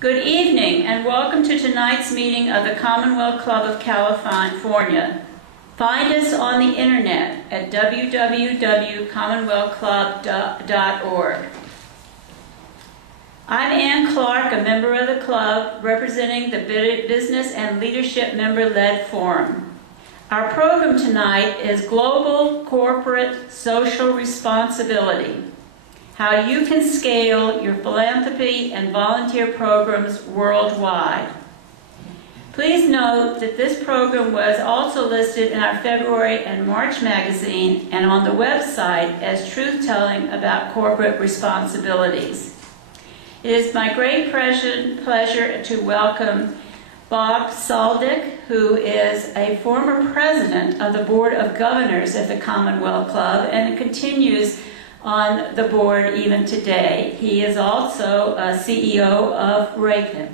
Good evening and welcome to tonight's meeting of the Commonwealth Club of California. Find us on the internet at www.commonwealthclub.org. I'm Ann Clark, a member of the club representing the Business and Leadership Member-Led Forum. Our program tonight is Global Corporate Social Responsibility: How you can scale your philanthropy and volunteer programs worldwide. Please note that this program was also listed in our February and March magazine and on the website as truth-telling about corporate responsibilities. It is my great pleasure to welcome Bob Saldick, who is a former president of the Board of Governors at the Commonwealth Club and continues on the board even today. He is also a CEO of Raycon.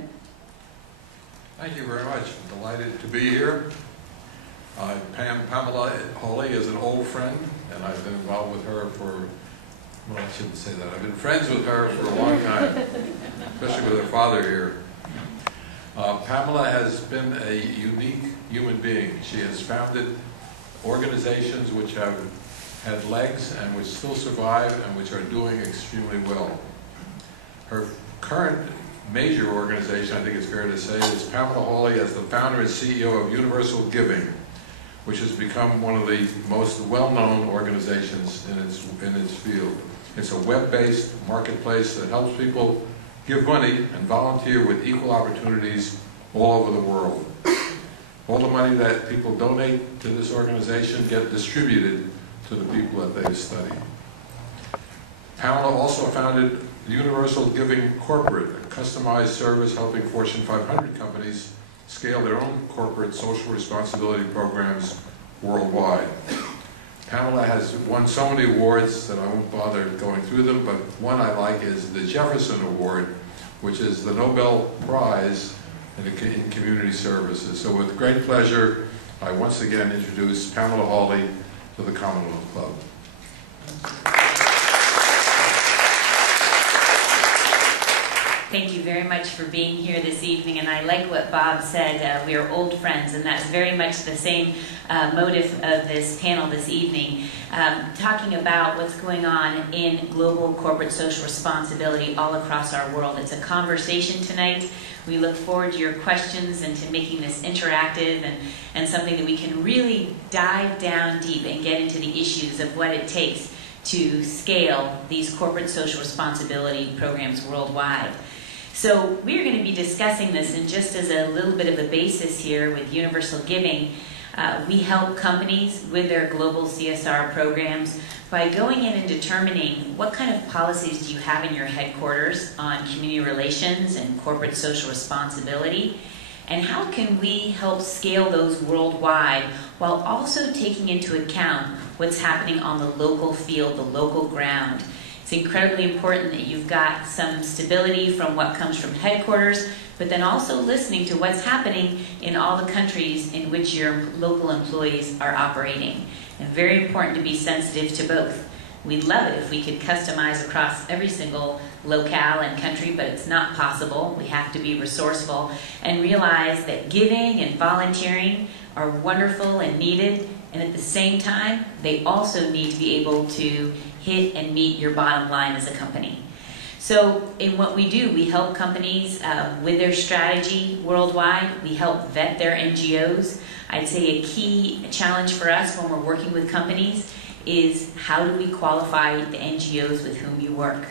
Thank you very much. I'm delighted to be here. Pamela Hawley is an old friend, and I've been involved with her for, well, I shouldn't say that. I've been friends with her for a long time, especially with her father here. Pamela has been a unique human being. She has founded organizations which have had legs and which still survive and which are doing extremely well. Her current major organization, I think it's fair to say, is Pamela Hawley as the founder and CEO of UniversalGiving, which has become one of the most well-known organizations in its field. It's a web-based marketplace that helps people give money and volunteer with equal opportunities all over the world. All the money that people donate to this organization get distributed to the people that they study. Pamela also founded UniversalGiving Corporate, a customized service helping Fortune 500 companies scale their own corporate social responsibility programs worldwide. Pamela has won so many awards that I won't bother going through them, but one I like is the Jefferson Award, which is the Nobel Prize in community services. So with great pleasure, I once again introduce Pamela Hawley to the Commonwealth Club. Thank you very much for being here this evening, and I like what Bob said. We are old friends, and that's very much the same motive of this panel this evening, talking about what's going on in global corporate social responsibility all across our world. It's a conversation tonight. We look forward to your questions and to making this interactive and something that we can really dive down deep and get into the issues of what it takes to scale these corporate social responsibility programs worldwide. So we're going to be discussing this, and just as a little bit of a basis here with UniversalGiving, we help companies with their global CSR programs by going in and determining what kind of policies do you have in your headquarters on community relations and corporate social responsibility, and how can we help scale those worldwide while also taking into account what's happening on the local field, the local ground. It's incredibly important that you've got some stability from what comes from headquarters, but then also listening to what's happening in all the countries in which your local employees are operating. And very important to be sensitive to both. We'd love it if we could customize across every single locale and country, but it's not possible. We have to be resourceful and realize that giving and volunteering are wonderful and needed, and at the same time, they also need to be able to hit and meet your bottom line as a company. So in what we do, we help companies with their strategy worldwide. We help vet their NGOs. I'd say a key challenge for us when we're working with companies is how do we qualify the NGOs with whom you work?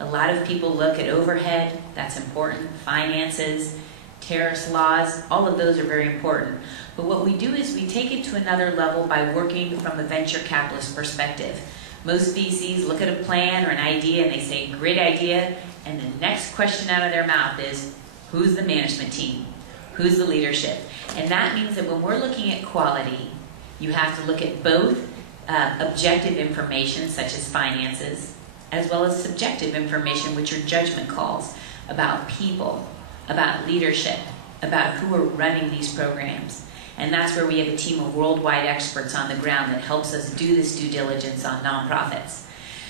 A lot of people look at overhead, that's important, finances, tariffs laws, all of those are very important. But what we do is we take it to another level by working from a venture capitalist perspective. Most VCs look at a plan or an idea and they say, great idea, and the next question out of their mouth is, who's the management team? Who's the leadership? And that means that when we're looking at quality, you have to look at both objective information, such as finances, as well as subjective information, which are judgment calls about people, about leadership, about who are running these programs. And that's where we have a team of worldwide experts on the ground that helps us do this due diligence on nonprofits.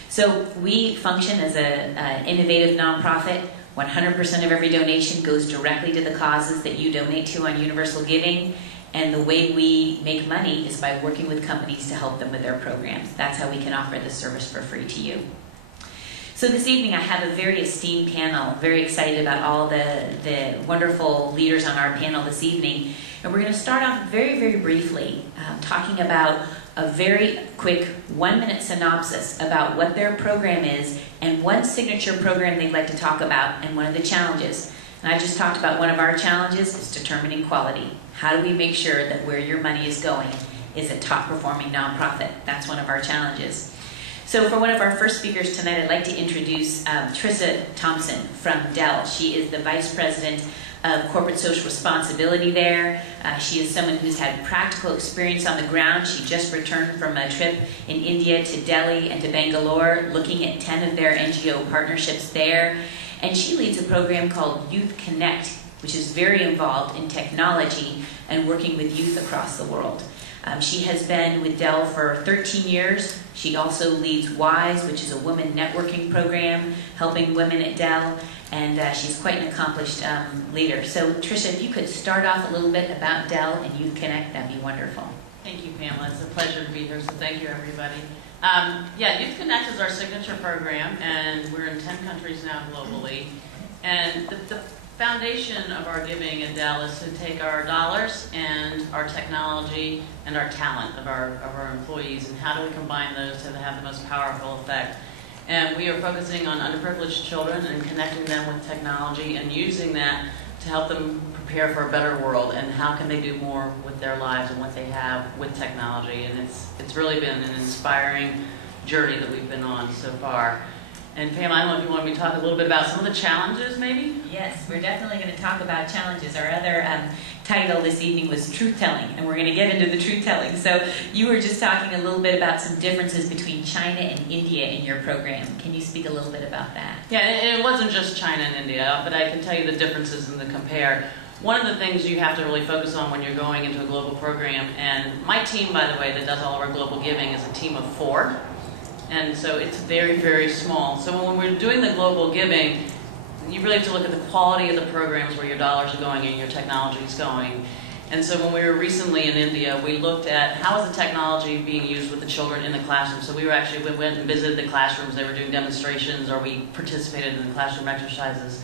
So we function as an innovative nonprofit. 100% of every donation goes directly to the causes that you donate to on Universal Giving. And the way we make money is by working with companies to help them with their programs. That's how we can offer this service for free to you. So this evening I have a very esteemed panel. Very excited about all the wonderful leaders on our panel this evening. And we're going to start off very, very briefly talking about a very quick 1-minute synopsis about what their program is and one signature program they'd like to talk about and one of the challenges. And I just talked about one of our challenges is determining quality. How do we make sure that where your money is going is a top-performing nonprofit? That's one of our challenges. So for one of our first speakers tonight, I'd like to introduce Tricia Thompson from Dell. She is the Vice President of Corporate Social Responsibility there. She is someone who's had practical experience on the ground. She just returned from a trip in India to Delhi and to Bangalore, looking at 10 of their NGO partnerships there. And she leads a program called Youth Connect, which is very involved in technology and working with youth across the world. She has been with Dell for 13 years. She also leads WISE, which is a women networking program, helping women at Dell, and she's quite an accomplished leader. So Tricia, if you could start off a little bit about Dell and Youth Connect, that'd be wonderful. Thank you, Pamela. It's a pleasure to be here, so thank you, everybody. Yeah, Youth Connect is our signature program, and we're in 10 countries now globally. And the foundation of our giving at Dell is to take our dollars and our technology and our talent of our employees, and how do we combine those to have the most powerful effect. And we are focusing on underprivileged children and connecting them with technology and using that to help them prepare for a better world, and how can they do more with their lives and what they have with technology. And it's really been an inspiring journey that we've been on so far. And Pam, I don't know if you want me to talk a little bit about some of the challenges, maybe? Yes, we're definitely going to talk about challenges. Our other title this evening was truth-telling, and we're going to get into the truth-telling. So you were just talking a little bit about some differences between China and India in your program. Can you speak a little bit about that? Yeah, and it wasn't just China and India, but I can tell you the differences in the compare. One of the things you have to really focus on when you're going into a global program, and my team, by the way, that does all of our global giving is a team of 4. And so it's very, very small. So when we're doing the global giving, you really have to look at the quality of the programs where your dollars are going and your technology is going. And so when we were recently in India, we looked at how is the technology being used with the children in the classroom. So we went and visited the classrooms. They were doing demonstrations, or we participated in the classroom exercises.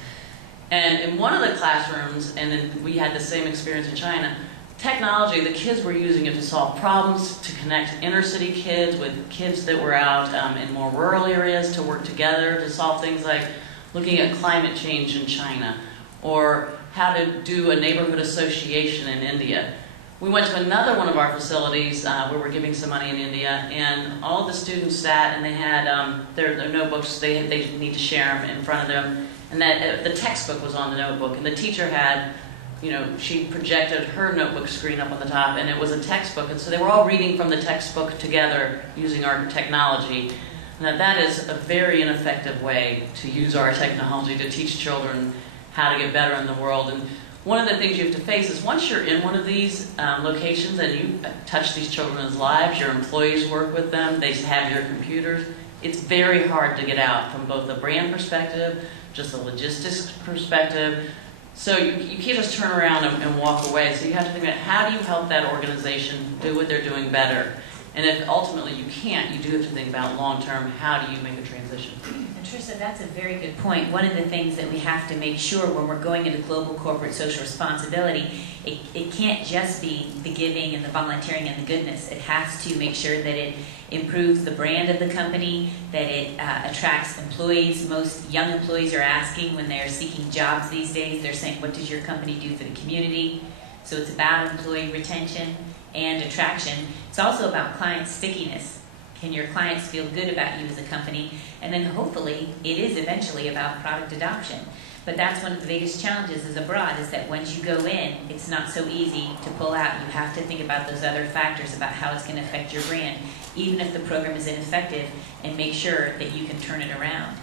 And in one of the classrooms, and then we had the same experience in China, technology, the kids were using it to solve problems, to connect inner city kids with kids that were out in more rural areas, to work together, to solve things like looking at climate change in China, or how to do a neighborhood association in India. We went to another one of our facilities where we're giving some money in India, and all the students sat and they had their notebooks. They need to share them in front of them, and that the textbook was on the notebook, and the teacher had, you know, she projected her notebook screen up on the top, and it was a textbook, and so they were all reading from the textbook together using our technology. And that is a very ineffective way to use our technology to teach children how to get better in the world. And one of the things you have to face is once you're in one of these locations and you touch these children's lives, your employees work with them, they have your computers, it's very hard to get out from both a brand perspective, just a logistics perspective. So you can't just turn around and walk away. So you have to think about how do you help that organization do what they're doing better. And if ultimately you can't, you do have to think about long-term, how do you make a transition? And Tricia, that's a very good point. One of the things that we have to make sure when we're going into global corporate social responsibility, it can't just be the giving and the volunteering and the goodness. It has to make sure that it improves the brand of the company, that it attracts employees. Most young employees are asking when they're seeking jobs these days, they're saying, what does your company do for the community? So it's about employee retention and attraction. It's also about client stickiness. Can your clients feel good about you as a company? And then hopefully it is eventually about product adoption. But that's one of the biggest challenges is abroad, is that once you go in, it's not so easy to pull out. You have to think about those other factors about how it's going to affect your brand, even if the program is ineffective, and make sure that you can turn it around.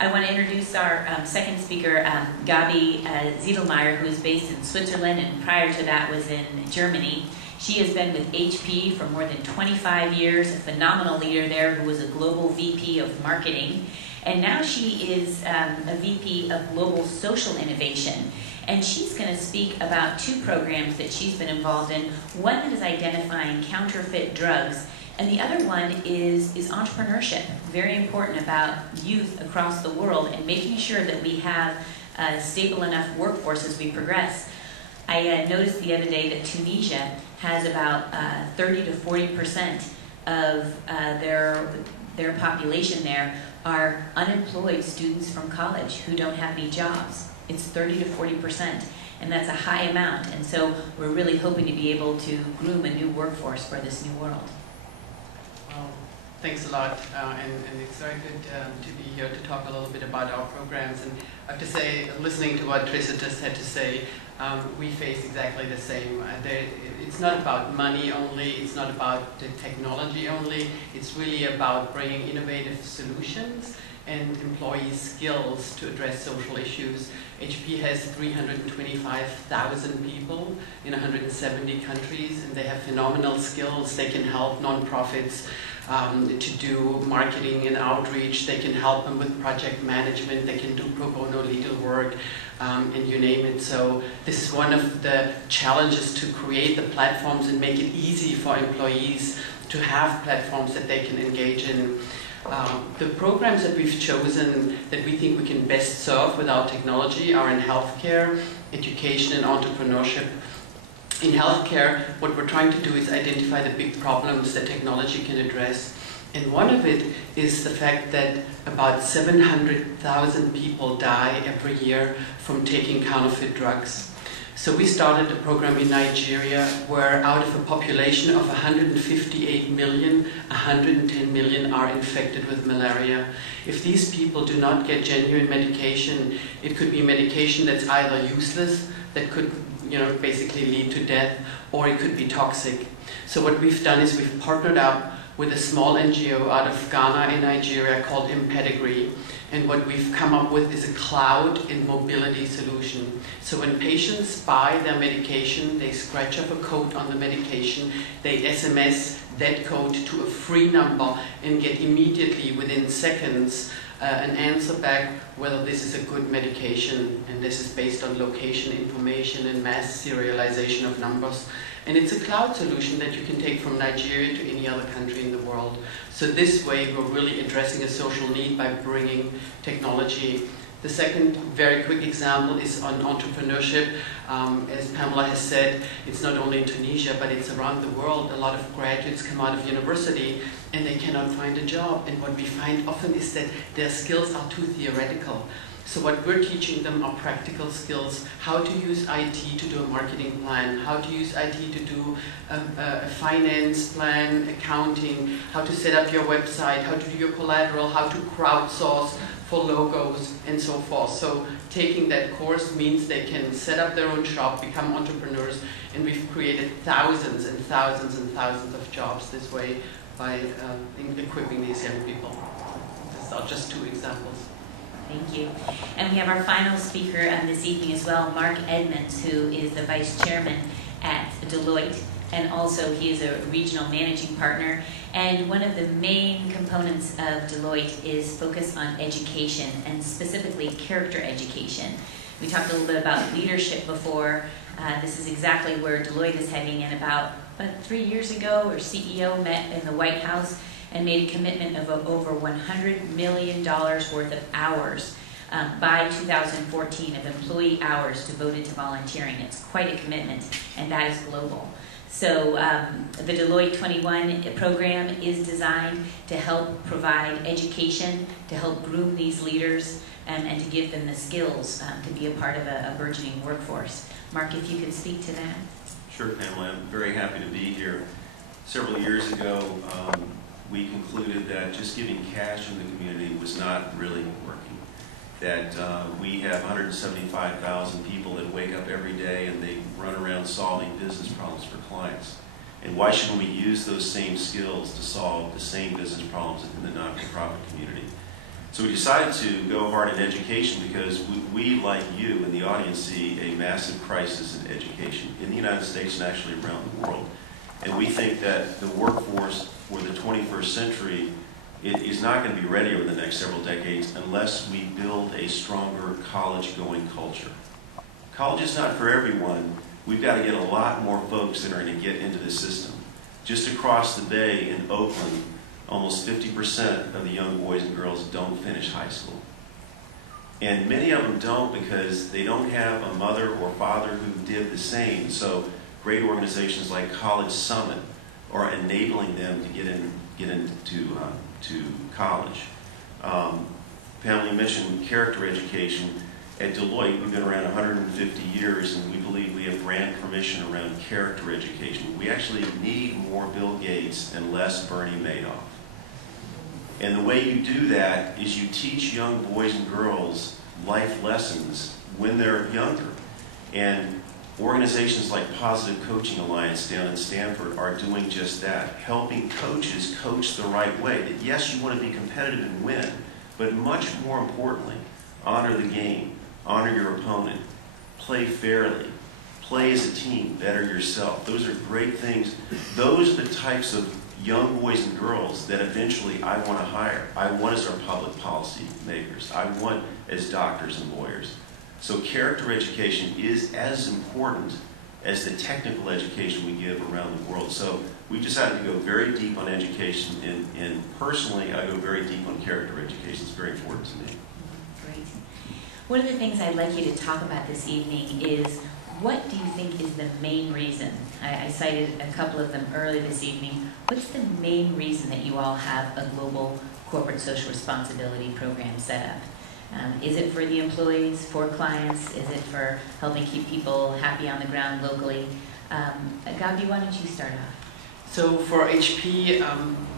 I want to introduce our second speaker, Gabi Ziedelmeier, who is based in Switzerland, and prior to that was in Germany. She has been with HP for more than 25 years, a phenomenal leader there who was a global VP of marketing. And now she is a VP of Global Social Innovation. And she's going to speak about two programs that she's been involved in. One that is identifying counterfeit drugs, and the other one is entrepreneurship. Very important about youth across the world and making sure that we have a stable enough workforce as we progress. I noticed the other day that Tunisia has about 30 to 40% of their population there are unemployed students from college who don't have any jobs. It's 30 to 40%, and that's a high amount. And so we're really hoping to be able to groom a new workforce for this new world. Well, thanks a lot, and it's very good to be here to talk a little bit about our programs. And I have to say, listening to what Teresa just had to say, we face exactly the same. It's not about money only, it's not about the technology only, it's really about bringing innovative solutions and employee skills to address social issues. HP has 325,000 people in 170 countries, and they have phenomenal skills. They can help nonprofits to do marketing and outreach. They can help them with project management. They can do pro bono legal work, and you name it. So this is one of the challenges, to create the platforms and make it easy for employees to have platforms that they can engage in. The programs that we've chosen that we think we can best serve with our technology are in healthcare, education, and entrepreneurship. In healthcare, what we're trying to do is identify the big problems that technology can address. And one of it is the fact that about 700,000 people die every year from taking counterfeit drugs. So we started a program in Nigeria where out of a population of 158 million, 110 million are infected with malaria. If these people do not get genuine medication, it could be medication that's either useless, that could basically lead to death, or it could be toxic. So what we've done is we've partnered up with a small NGO out of Ghana in Nigeria called Impedigree. And what we've come up with is a cloud and mobility solution. So when patients buy their medication, they scratch up a code on the medication, they SMS that code to a free number and get immediately, within seconds, an answer back whether this is a good medication. And this is based on location information and mass serialization of numbers. And it's a cloud solution that you can take from Nigeria to any other country in the world. So this way, we're really addressing a social need by bringing technology. The second very quick example is on entrepreneurship. As Pamela has said, it's not only in Tunisia, but it's around the world. A lot of graduates come out of university and they cannot find a job. And what we find often is that their skills are too theoretical. So what we're teaching them are practical skills, how to use IT to do a marketing plan, how to use IT to do a finance plan, accounting, how to set up your website, how to do your collateral, how to crowdsource for logos, and so forth. So taking that course means they can set up their own shop, become entrepreneurs, and we've created thousands and thousands and thousands of jobs this way by equipping these young people. These are just two examples. Thank you. And we have our final speaker this evening as well, Mark Edmonds, who is the Vice Chairman at Deloitte, and also he is a regional managing partner. And one of the main components of Deloitte is focus on education, and specifically character education. We talked a little bit about leadership before. This is exactly where Deloitte is heading, and about 3 years ago, our CEO met in the White House and made a commitment of over $100 million worth of hours by 2014 of employee hours devoted to volunteering. It's quite a commitment, and that is global. So the Deloitte 21 program is designed to help provide education, to help groom these leaders, and to give them the skills to be a part of a burgeoning workforce. Mark, if you could speak to that. Sure, Pamela. I'm very happy to be here. Several years ago, we concluded that just giving cash in the community was not really working. That we have 175,000 people that wake up every day and they run around solving business problems for clients. And why shouldn't we use those same skills to solve the same business problems in the not-for-profit community? So we decided to go hard in education because we, like you in the audience, see a massive crisis in education in the United States and actually around the world. And we think that the workforce for the 21st century it is not going to be ready over the next several decades unless we build a stronger college-going culture. College is not for everyone. We've got to get a lot more folks that are going to get into the system. Just across the bay in Oakland, almost 50% of the young boys and girls don't finish high school. And many of them don't because they don't have a mother or father who did the same. So great organizations like College Summit are enabling them to get into college. Pamela, you mentioned character education. At Deloitte, we've been around 150 years, and we believe we have brand permission around character education. We actually need more Bill Gates and less Bernie Madoff. And the way you do that is you teach young boys and girls life lessons when they're younger. And organizations like Positive Coaching Alliance down in Stanford are doing just that, helping coaches coach the right way. That yes, you want to be competitive and win, but much more importantly, honor the game, honor your opponent, play fairly, play as a team, better yourself. Those are great things. Those are the types of young boys and girls that eventually I want to hire. I want as our public policy makers. I want as doctors and lawyers. So character education is as important as the technical education we give around the world. So we decided to go very deep on education, and personally, I go very deep on character education. It's very important to me. Great. One of the things I'd like you to talk about this evening is, what do you think is the main reason? I cited a couple of them earlier this evening. What's the main reason that you all have a global corporate social responsibility program set up? Is it for the employees, for clients? Is it for helping keep people happy on the ground locally? Gabi, why don't you start off? So for HP,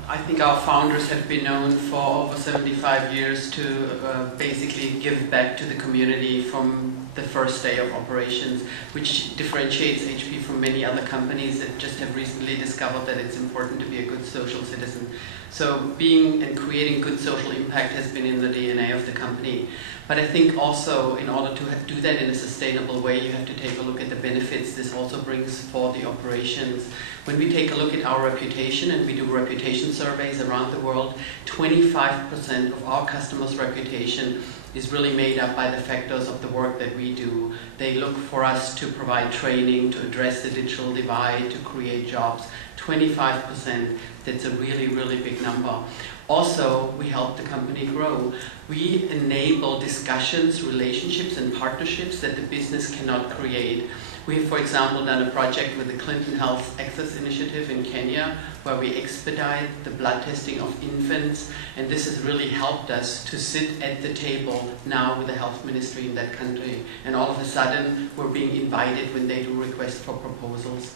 I think our founders have been known for over 75 years to basically give back to the community from the first day of operations, which differentiates HP from many other companies that just have recently discovered that it's important to be a good social citizen. So being and creating good social impact has been in the DNA of the company. But I think also in order to do that in a sustainable way, you have to take a look at the benefits this also brings for the operations. When we take a look at our reputation, and we do reputation surveys around the world, 25% of our customers' reputation is really made up by the factors of the work that we do. They look for us to provide training, to address the digital divide, to create jobs. 25%, that's a really, really big number. Also, we help the company grow. We enable discussions, relationships, and partnerships that the business cannot create. We have, for example, done a project with the Clinton Health Access Initiative in Kenya, where we expedite the blood testing of infants, and this has really helped us to sit at the table now with the health ministry in that country. And all of a sudden, we're being invited when they do requests for proposals.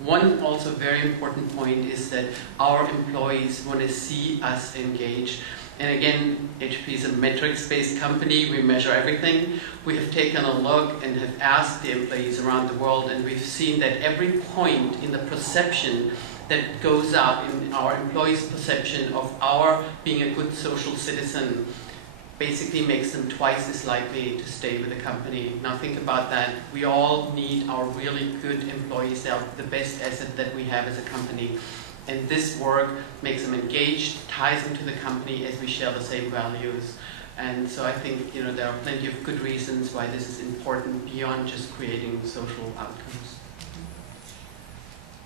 One also very important point is that our employees want to see us engage. And again, HP is a metrics-based company. We measure everything. We have taken a look and have asked the employees around the world, and we've seen that every point in the perception that goes up in our employees' perception of our being a good social citizen basically makes them twice as likely to stay with the company. Now think about that. We all need our really good employees. They are the best asset that we have as a company. And this work makes them engaged, ties them to the company as we share the same values. And so I think there are plenty of good reasons why this is important beyond just creating social outcomes.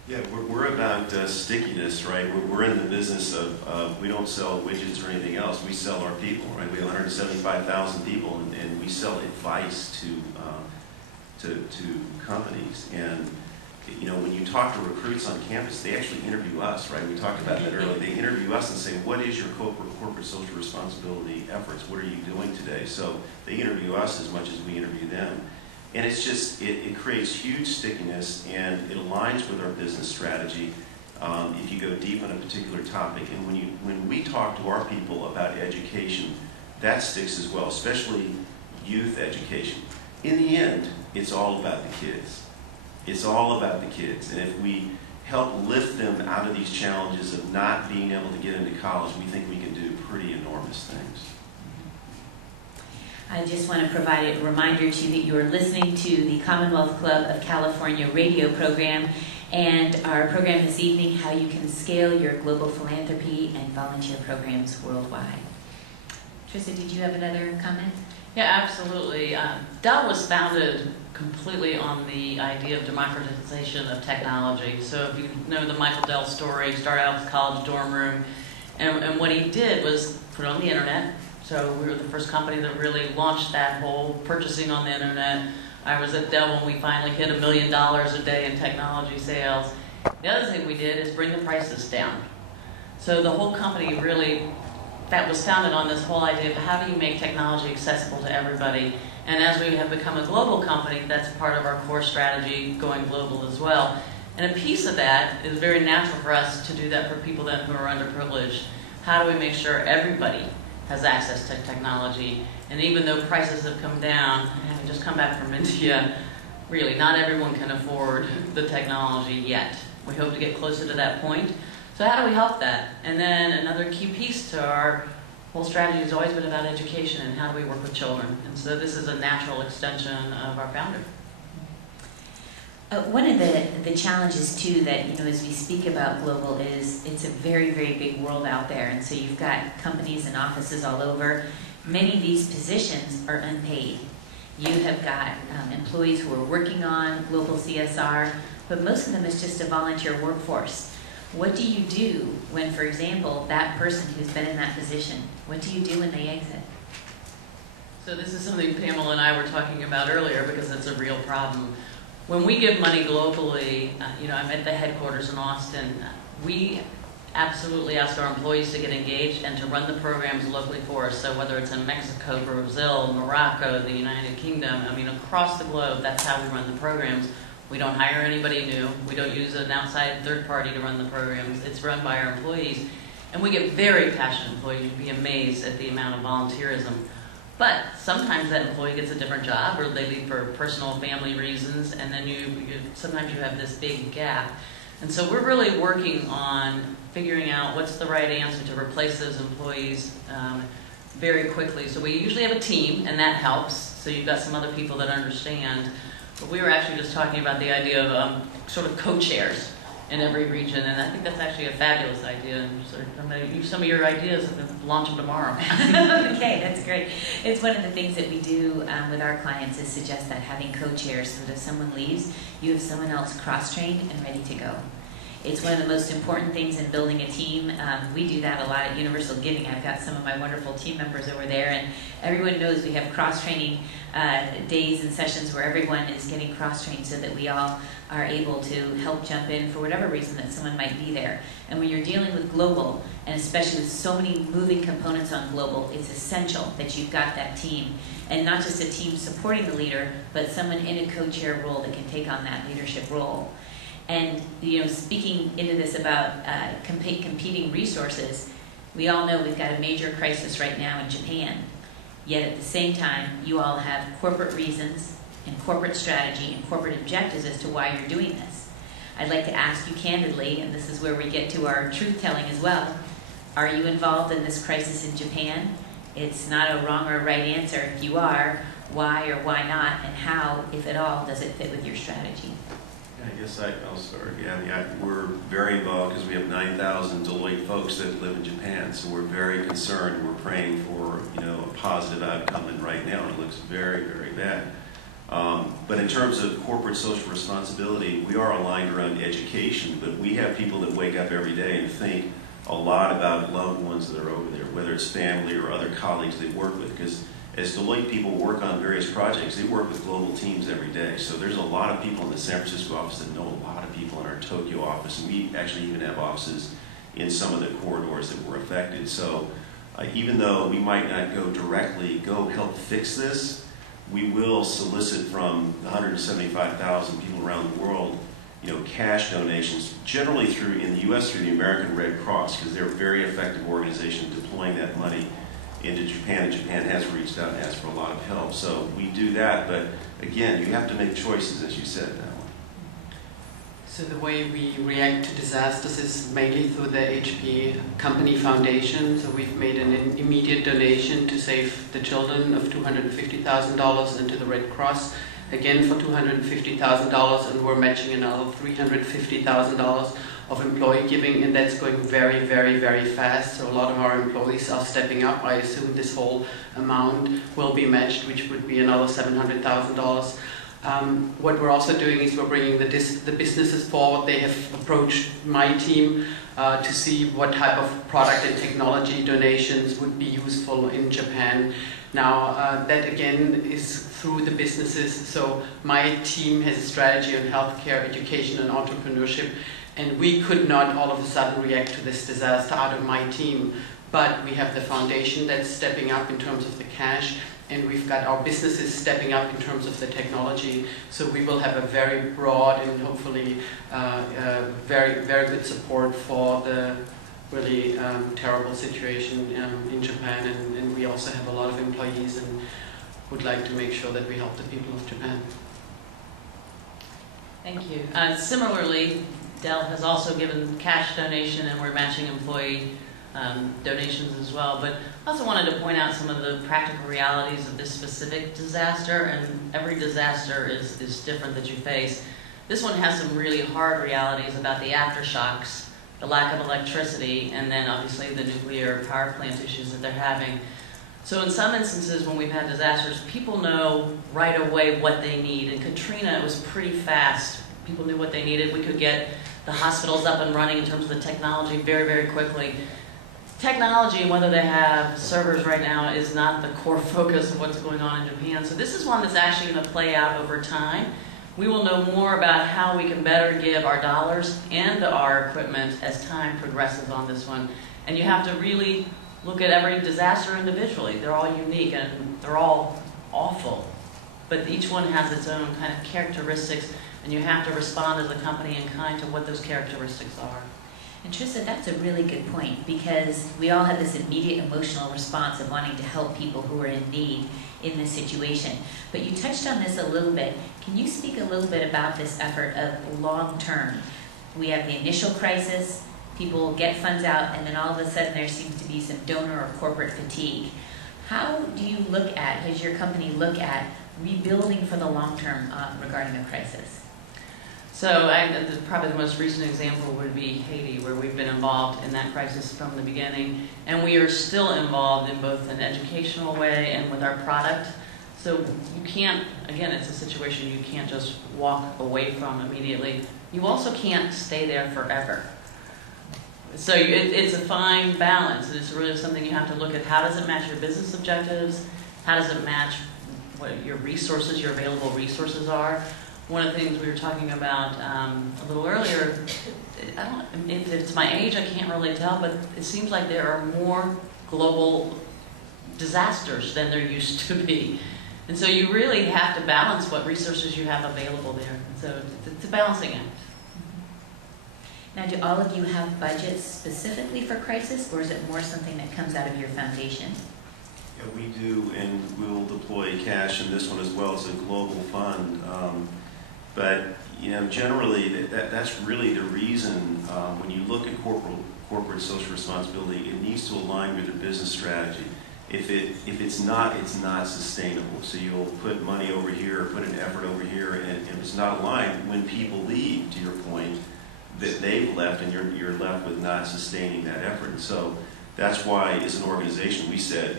Yeah, we're about stickiness, right? We're in the business of we don't sell widgets or anything else. We sell our people, right? We have 175,000 people, and we sell advice to companies. And when you talk to recruits on campus, they actually interview us, right? We talked about that earlier. They interview us and say, "What is your corporate social responsibility efforts? What are you doing today?" So they interview us as much as we interview them. And it's just, it creates huge stickiness, and it aligns with our business strategy if you go deep on a particular topic. And when we talk to our people about education, that sticks as well, especially youth education. In the end, it's all about the kids. It's all about the kids. And if we help lift them out of these challenges of not being able to get into college, we think we can do pretty enormous things. I just want to provide a reminder to you that you are listening to the Commonwealth Club of California radio program, and our program this evening, how you can scale your global philanthropy and volunteer programs worldwide. Trista, did you have another comment? Yeah, absolutely. Dell was founded completely on the idea of democratization of technology. So if you know the Michael Dell story, started out with college dorm room, and what he did was put it on the internet. So we were the first company that really launched that whole purchasing on the internet. I was at Dell when we finally hit $1 million a day in technology sales. The other thing we did is bring the prices down. So the whole company really, that was founded on this whole idea of how do you make technology accessible to everybody. And as we have become a global company, that's part of our core strategy, going global as well. And a piece of that is very natural for us to do that for people then who are underprivileged. How do we make sure everybody has access to technology? And even though prices have come down, having just come back from India, really not everyone can afford the technology yet. We hope to get closer to that point. So how do we help that? And then another key piece to our whole strategy has always been about education and how do we work with children. And so this is a natural extension of our founder. One of the challenges too that, as we speak about global is it's a very, very big world out there. And so you've got companies and offices all over. Many of these positions are unpaid. You have got employees who are working on global CSR, but most of them is just a volunteer workforce. What do you do when, for example, that person who's been in that position, what do you do when they exit? So this is something Pamela and I were talking about earlier because it's a real problem. When we give money globally, I'm at the headquarters in Austin, we absolutely ask our employees to get engaged and to run the programs locally for us. So whether it's in Mexico, Brazil, Morocco, the United Kingdom, across the globe, that's how we run the programs. We don't hire anybody new. We don't use an outside third party to run the programs. It's run by our employees. And we get very passionate employees. You'd be amazed at the amount of volunteerism. But sometimes that employee gets a different job, or they leave for personal family reasons, and then sometimes you have this big gap. And so we're really working on figuring out what's the right answer to replace those employees very quickly. So we usually have a team, and that helps. So you've got some other people that understand. But we were actually just talking about the idea of sort of co-chairs in every region, and I think that's actually a fabulous idea. And so I'm going to use some of your ideas and launch them tomorrow. Okay, that's great. It's one of the things that we do with our clients is suggest that having co-chairs so that if someone leaves, you have someone else cross-trained and ready to go. It's one of the most important things in building a team. We do that a lot at UniversalGiving. I've got some of my wonderful team members over there, and everyone knows we have cross-training days and sessions where everyone is getting cross-trained so that we all are able to help jump in for whatever reason that someone might be there. And when you're dealing with global, and especially with so many moving components on global, it's essential that you've got that team. And not just a team supporting the leader, but someone in a co-chair role that can take on that leadership role. And speaking into this about competing resources, we all know we've got a major crisis right now in Japan. Yet at the same time, you all have corporate reasons and corporate strategy and corporate objectives as to why you're doing this. I'd like to ask you candidly, and this is where we get to our truth-telling as well, are you involved in this crisis in Japan? It's not a wrong or a right answer. If you are, why or why not, and how, if at all, does it fit with your strategy? I guess I'll start. Yeah, we're very involved because we have 9,000 Deloitte folks that live in Japan, so we're very concerned. We're praying for a positive outcome, and right now it looks very, very bad. But in terms of corporate social responsibility, we are aligned around education, but we have people that wake up every day and think a lot about loved ones that are over there, whether it's family or other colleagues they work with, because as Deloitte people work on various projects, they work with global teams every day. So there's a lot of people in the San Francisco office that know a lot of people in our Tokyo office, and we actually even have offices in some of the corridors that were affected. So even though we might not go directly, go help fix this, we will solicit from the 175,000 people around the world, cash donations, generally in the U.S. through the American Red Cross, because they're a very effective organization deploying that money into Japan, and Japan has reached out and asked for a lot of help. So we do that, but again, you have to make choices, as you said. So the way we react to disasters is mainly through the HP Company Foundation. So we've made an immediate donation to save the children of $250,000 into the Red Cross again for $250,000, and we're matching another $350,000 of employee giving, and that's going very, very, very fast. So a lot of our employees are stepping up. I assume this whole amount will be matched, which would be another $700,000. What we're also doing is we're bringing the businesses forward. They have approached my team to see what type of product and technology donations would be useful in Japan. Now, that again is through the businesses. So my team has a strategy on healthcare, education, and entrepreneurship. And we could not all of a sudden react to this disaster out of my team. But we have the foundation that's stepping up in terms of the cash, and we've got our businesses stepping up in terms of the technology. So we will have a very broad and hopefully very, very good support for the really terrible situation in Japan. And we also have a lot of employees and would like to make sure that we help the people of Japan. Thank you. Similarly, Dell has also given cash donation, and we're matching employee donations as well. But I also wanted to point out some of the practical realities of this specific disaster, and every disaster is different that you face. This one has some really hard realities about the aftershocks, the lack of electricity, and then obviously the nuclear power plant issues that they're having. So in some instances when we've had disasters, people know right away what they need. In Katrina, it was pretty fast. People knew what they needed. We could get the hospitals up and running in terms of the technology very, very quickly. Technology and whether they have servers right now is not the core focus of what's going on in Japan. So this is one that's actually going to play out over time. We will know more about how we can better give our dollars and our equipment as time progresses on this one. And you have to really look at every disaster individually. They're all unique and they're all awful. But each one has its own kind of characteristics, and you have to respond as a company in kind to what those characteristics are. And Trista, that's a really good point, because we all have this immediate emotional response of wanting to help people who are in need in this situation. But you touched on this a little bit. Can you speak a little bit about this effort of long term? We have the initial crisis, people get funds out, and then all of a sudden there seems to be some donor or corporate fatigue. How do you look at, does your company look at rebuilding for the long term regarding a crisis? So probably the most recent example would be Haiti, where we've been involved in that crisis from the beginning. And we are still involved in both an educational way and with our product. So you can't, again, it's a situation you can't just walk away from immediately. You also can't stay there forever. So it's a fine balance. It's really something you have to look at. How does it match your business objectives? How does it match what your resources, your available resources are? One of the things we were talking about a little earlier, if it's my age, I can't really tell, but it seems like there are more global disasters than there used to be. And so you really have to balance what resources you have available there. So it's a balancing act. Now, do all of you have budgets specifically for crisis, or is it more something that comes out of your foundation? Yeah, we do, and we'll deploy cash in this one as well as a global fund. But you know, generally, that's really the reason when you look at corporate social responsibility, it needs to align with your business strategy. If it's not, it's not sustainable. So you'll put money over here, put an effort over here, and if it's not aligned, when people leave, to your point, that they've left, and you're left with not sustaining that effort. So that's why, as an organization, we said,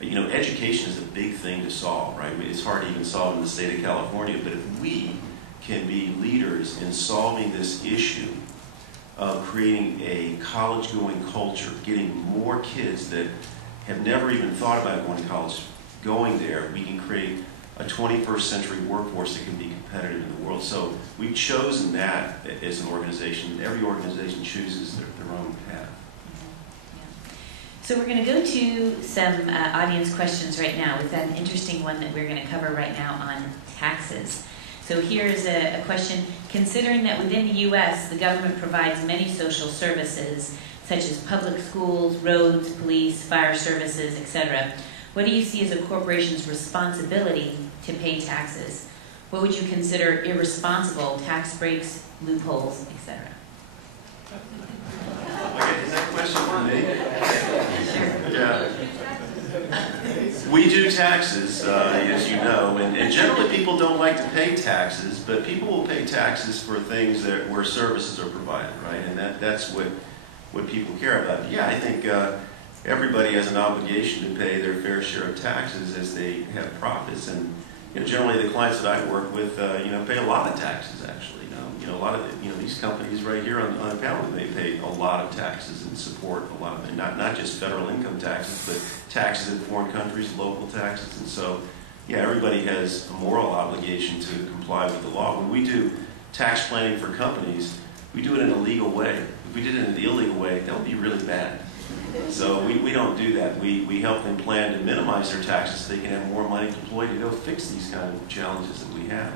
you know, education is a big thing to solve, right? It's hard to even solve in the state of California, but if we can be leaders in solving this issue of creating a college-going culture, getting more kids that have never even thought about going to college going there, we can create a 21st century workforce that can be competitive in the world. So we've chosen that as an organization. Every organization chooses their own path. So we're going to go to some audience questions right now. We've got an interesting one that we're going to cover right now on taxes. So here's a question. Considering that within the U.S., the government provides many social services, such as public schools, roads, police, fire services, etc., what do you see as a corporation's responsibility to pay taxes? What would you consider irresponsible tax breaks, loopholes, etc.? Okay, is that a question for me? Sure. Yeah. We do taxes, as you know, and generally people don't like to pay taxes, but people will pay taxes for things where services are provided, right? And that's what people care about. Yeah, I think everybody has an obligation to pay their fair share of taxes as they have profits, and generally the clients that I work with, pay a lot of taxes actually. A lot of these companies right here on the panel, they pay a lot of taxes and support a lot of it, not just federal income taxes, but taxes in foreign countries, local taxes, and so yeah, everybody has a moral obligation to comply with the law. When we do tax planning for companies, we do it in a legal way. If we did it in the illegal way, that would be really bad. So we don't do that. We help them plan to minimize their taxes so they can have more money deployed to go fix these kind of challenges that we have.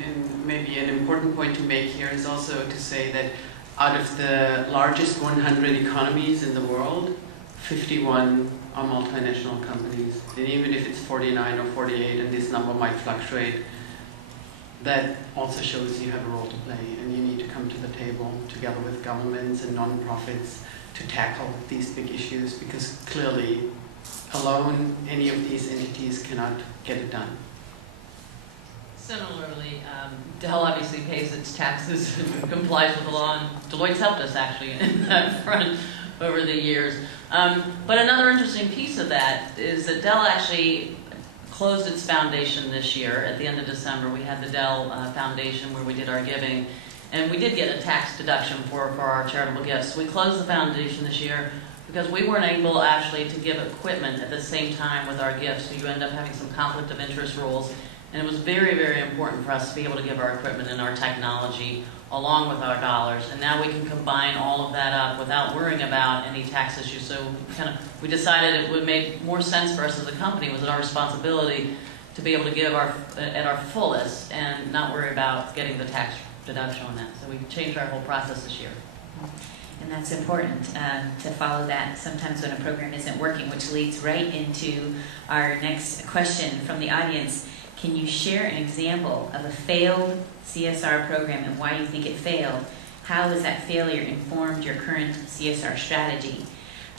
And maybe an important point to make here is also to say that out of the largest 100 economies in the world, 51 are multinational companies. And even if it's 49 or 48, and this number might fluctuate, that also shows you have a role to play, and you need to come to the table together with governments and non-profits to tackle these big issues, because clearly, alone, any of these entities cannot get it done. Similarly, Dell obviously pays its taxes and complies with the law, and Deloitte's helped us actually in that front over the years. But another interesting piece of that is that Dell actually closed its foundation this year. At the end of December, we had the Dell Foundation where we did our giving, and we did get a tax deduction for our charitable gifts. We closed the foundation this year because we weren't able actually to give equipment at the same time with our gifts, so you end up having some conflict of interest rules. And it was very, very important for us to be able to give our equipment and our technology along with our dollars. And now we can combine all of that up without worrying about any tax issues. So we decided it would make more sense for us as a company. Was it our responsibility to be able to give at our fullest and not worry about getting the tax deduction on that. So we changed our whole process this year. And that's important to follow that sometimes when a program isn't working, which leads right into our next question from the audience. Can you share an example of a failed CSR program and why you think it failed? How has that failure informed your current CSR strategy?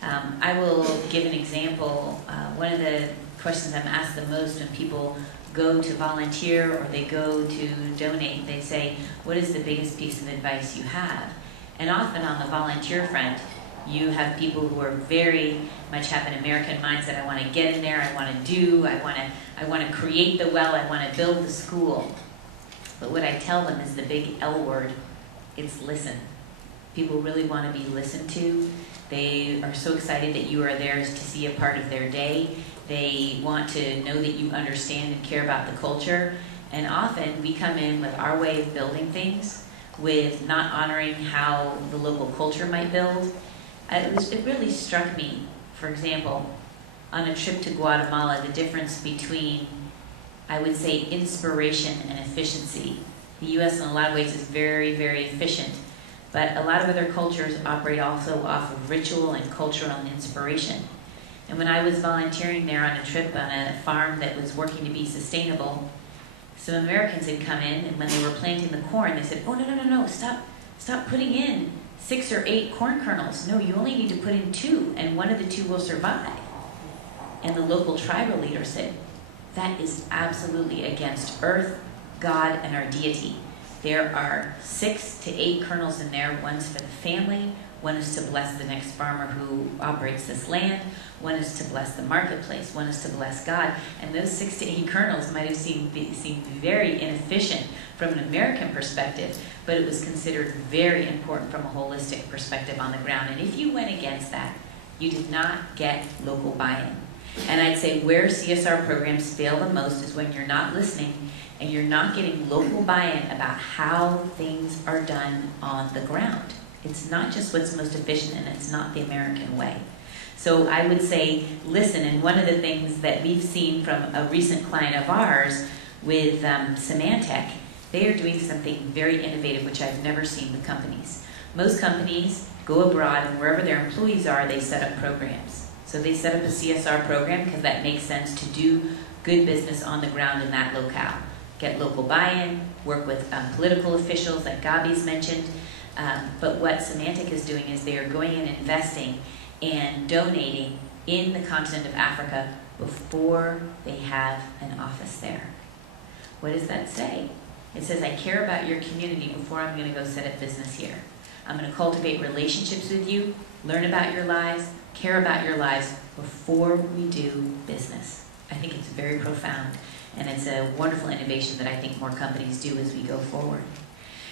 I will give an example. One of the questions I'm asked the most when people go to volunteer or they go to donate, they say, what is the biggest piece of advice you have? And often on the volunteer front, you have people who are very much have an American mindset. I want to get in there, I want to do, I want to create the well, I want to build the school. But what I tell them is the big L word, it's listen. People really want to be listened to. They are so excited that you are there to see a part of their day. They want to know that you understand and care about the culture. And often we come in with our way of building things, with not honoring how the local culture might build. It really struck me, for example, on a trip to Guatemala, the difference between, I would say, inspiration and efficiency. The U.S. in a lot of ways is very, very efficient, but a lot of other cultures operate also off of ritual and cultural inspiration. And when I was volunteering there on a trip on a farm that was working to be sustainable, some Americans had come in, and when they were planting the corn, they said, oh, no, stop putting in 6 or 8 corn kernels. No, you only need to put in 2, and one of the 2 will survive. And the local tribal leader said, that is absolutely against earth, God, and our deity. There are 6 to 8 kernels in there. One's for the family, one is to bless the next farmer who operates this land, one is to bless the marketplace, one is to bless God. And those 6 to 8 kernels might have seemed very inefficient from an American perspective, but it was considered very important from a holistic perspective on the ground. And if you went against that, you did not get local buy-in. And I'd say where CSR programs fail the most is when you're not listening and you're not getting local buy-in about how things are done on the ground. It's not just what's most efficient, and it's not the American way. So I would say listen, and one of the things that we've seen from a recent client of ours with Symantec, they are doing something very innovative, which I've never seen with companies. Most companies go abroad, and wherever their employees are, they set up programs. So they set up a CSR program because that makes sense to do good business on the ground in that locale. Get local buy-in, work with political officials like Gabi's mentioned. But what Symantec is doing is they are going and investing and donating in the continent of Africa before they have an office there. What does that say? It says, I care about your community before I'm going to go set up business here. I'm going to cultivate relationships with you, learn about your lives, care about your lives before we do business. I think it's very profound, and it's a wonderful innovation that I think more companies do as we go forward.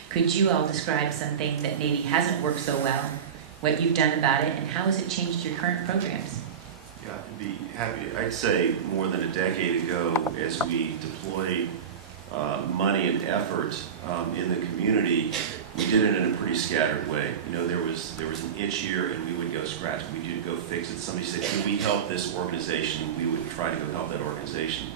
Could you all describe something that maybe hasn't worked so well, what you've done about it, and how has it changed your current programs? Yeah, I'd be happy. I'd say more than a decade ago, as we deployed money and effort in the community, we did it in a pretty scattered way. You know, there was an itch here, and we would go scratch. We would go fix it. Somebody said, "Can we help this organization?" We would try to go help that organization.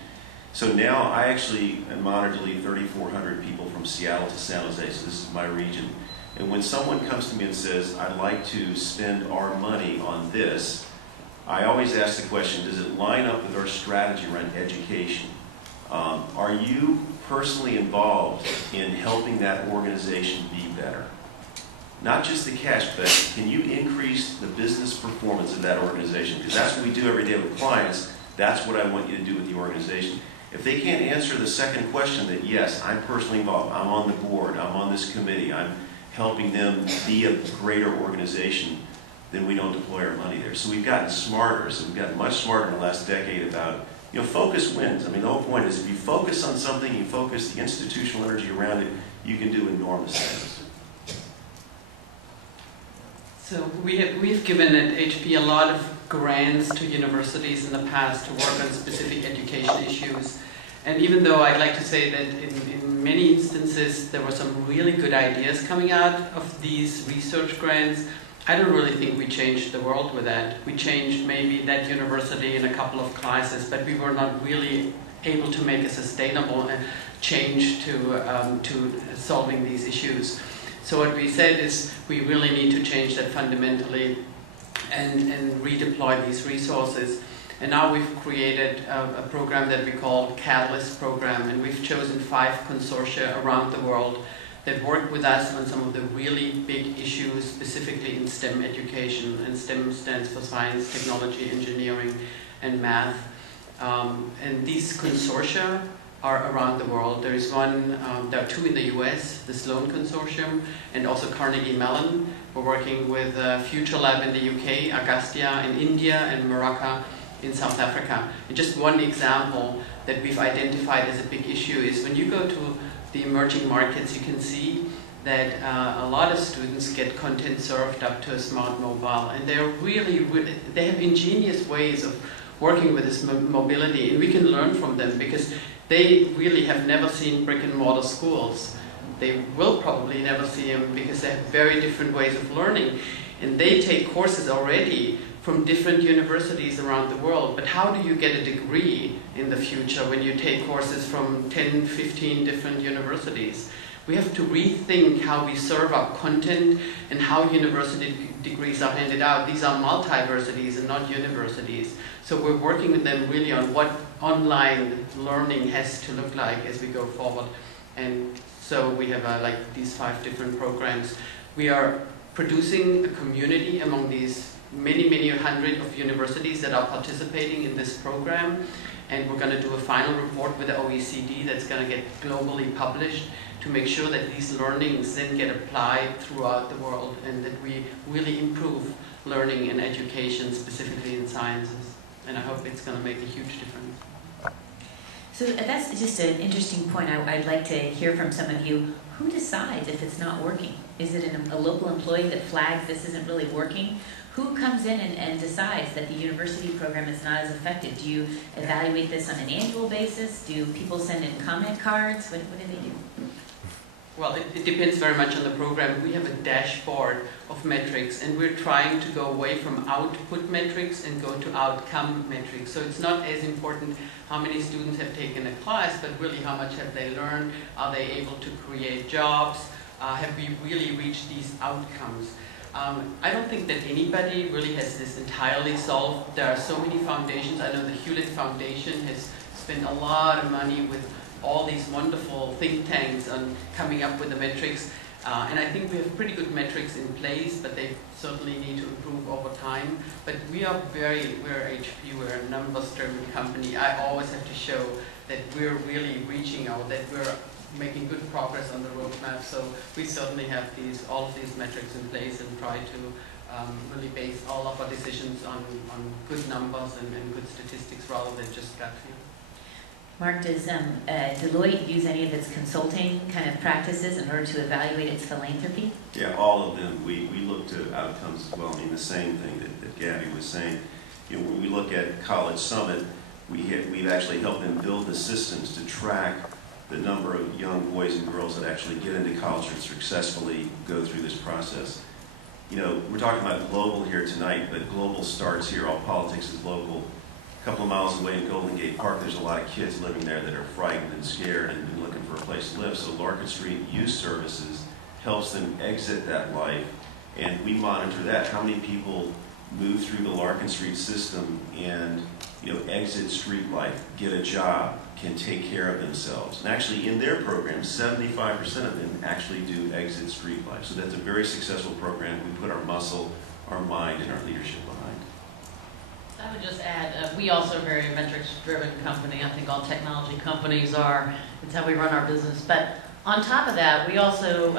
So now I actually am honored to lead 3,400 people from Seattle to San Jose. So this is my region. And when someone comes to me and says, "I'd like to spend our money on this," I always ask the question, does it line up with our strategy around education? Are you personally involved in helping that organization be better? Not just the cash, but can you increase the business performance of that organization? Because that's what we do every day with clients. That's what I want you to do with the organization. If they can't answer the second question that, yes, I'm personally involved, I'm on the board, I'm on this committee, I'm helping them be a greater organization, then we don't deploy our money there. So we've gotten smarter. So we've gotten much smarter in the last decade about, you know, focus wins. I mean, the whole point is if you focus on something, you focus the institutional energy around it, you can do enormous things. So we've given at HP a lot of grants to universities in the past to work on specific education issues. And even though I'd like to say that in many instances there were some really good ideas coming out of these research grants, I don't really think we changed the world with that. We changed maybe that university in a couple of classes, but we were not really able to make a sustainable change to solving these issues. So what we said is we really need to change that fundamentally and redeploy these resources. And now we've created a program that we call Catalyst Program, and we've chosen 5 consortia around the world that work with us on some of the really big issues, specifically in STEM education. And STEM stands for science, technology, engineering, and math. And these consortia are around the world. There is one, there are 2 in the US, the Sloan Consortium, and also Carnegie Mellon. We're working with Future Lab in the UK, Agastya in India, and Morocco in South Africa. And just one example that we've identified as a big issue is when you go to the emerging markets, you can see that a lot of students get content served up to a smart mobile, and they're really, they have ingenious ways of working with this mobility, and we can learn from them because they really have never seen brick and mortar schools. They will probably never see them because they have very different ways of learning, and they take courses already from different universities around the world. But how do you get a degree in the future when you take courses from 10, 15 different universities? We have to rethink how we serve up content and how university degrees are handed out. These are multiversities and not universities. So we're working with them really on what online learning has to look like as we go forward. And so we have like these 5 different programs. We are producing a community among these many hundred of universities that are participating in this program, and we're going to do a final report with the OECD that's going to get globally published to make sure that these learnings then get applied throughout the world and that we really improve learning and education, specifically in sciences. And I hope it's going to make a huge difference. So that's just an interesting point. I'd like to hear from some of you. Who decides if it's not working? Is it a local employee that flags this isn't really working? Who comes in and decides that the university program is not as effective? Do you evaluate this on an annual basis? Do people send in comment cards? What do they do? Well, it depends very much on the program. We have a dashboard of metrics, and we're trying to go away from output metrics and go to outcome metrics. So it's not as important how many students have taken a class, but really how much have they learned? Are they able to create jobs? Have we really reached these outcomes? I don't think that anybody really has this entirely solved. There are so many foundations. I know the Hewlett Foundation has spent a lot of money with all these wonderful think tanks on coming up with the metrics. And I think we have pretty good metrics in place, but they certainly need to improve over time. But we're HP, we're a numbers-driven company. I always have to show that we're really reaching out, that we're making good progress on the roadmap. So we certainly have all of these metrics in place and try to really base all of our decisions on good numbers and good statistics rather than just gut feel. Mark, does Deloitte use any of its consulting kind of practices in order to evaluate its philanthropy? Yeah, all of them. We look to outcomes as well. I mean, the same thing that Gabby was saying. You know, when we look at College Summit, we've actually helped them build the systems to track the number of young boys and girls that actually get into college and successfully go through this process. You know, we're talking about global here tonight, but global starts here. All politics is local. A couple of miles away in Golden Gate Park, there's a lot of kids living there that are frightened and scared and been looking for a place to live. So Larkin Street Youth Services helps them exit that life, and we monitor that. How many people move through the Larkin Street system and, you know, exit street life, get a job, can take care of themselves. And actually in their program, 75% of them actually do exit street life. So that's a very successful program. We put our muscle, our mind, and our leadership behind. I would just add, we also are a very metrics-driven company. I think all technology companies are. It's how we run our business. But on top of that, we also,